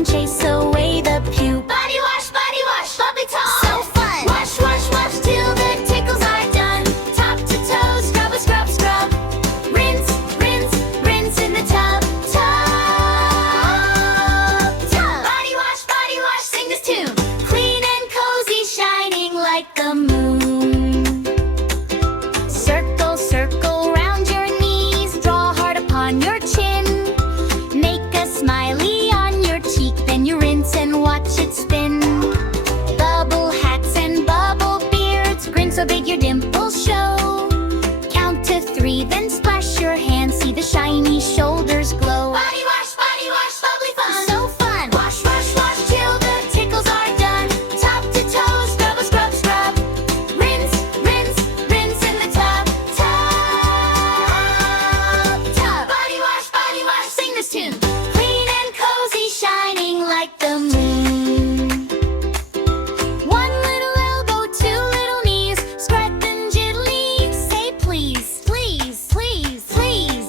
and chase away the puke. Body wash, bubbly top. So fun! Wash, wash, wash till the tickles are done. Top to toe, scrub, scrub, scrub. Rinse, rinse, rinse in the tub. Tub, tub. Body wash, sing this tune. Clean and cozy, shining like the moon. Circle, circle round your knees. Draw hard upon your chin. Make a smiley on your cheek. Then you rinse and watch it spin. Bubble hats and bubble beards. Grin so big your dimples show. Count to 3, then splash your hands. See the shiny shoulders glow. Body wash, bubbly fun. So fun! Wash, wash, wash till the tickles are done. Top to toe, scrub, scrub, scrub. Rinse, rinse, rinse in the tub. Tub, tub. Body wash, sing this tune. Clean and cozy, shining like the moon. One little elbow, 2 little knees. Spread them gently. Say please, please, please, please.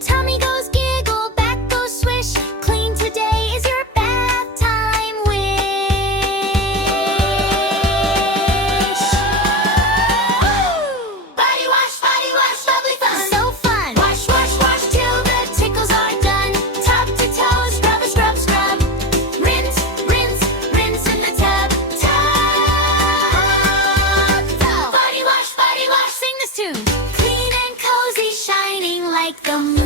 Tummy goes giggle, back goes swish. Clean today is your bath time wish. Body wash, bubbly fun. So fun! Wash, wash, wash till the tickles are done. Top to toe, scrub, scrub, scrub. Rinse, rinse, rinse in the tub. Tub, tub. Body wash, sing this tune. Clean and cozy, shining like the moon.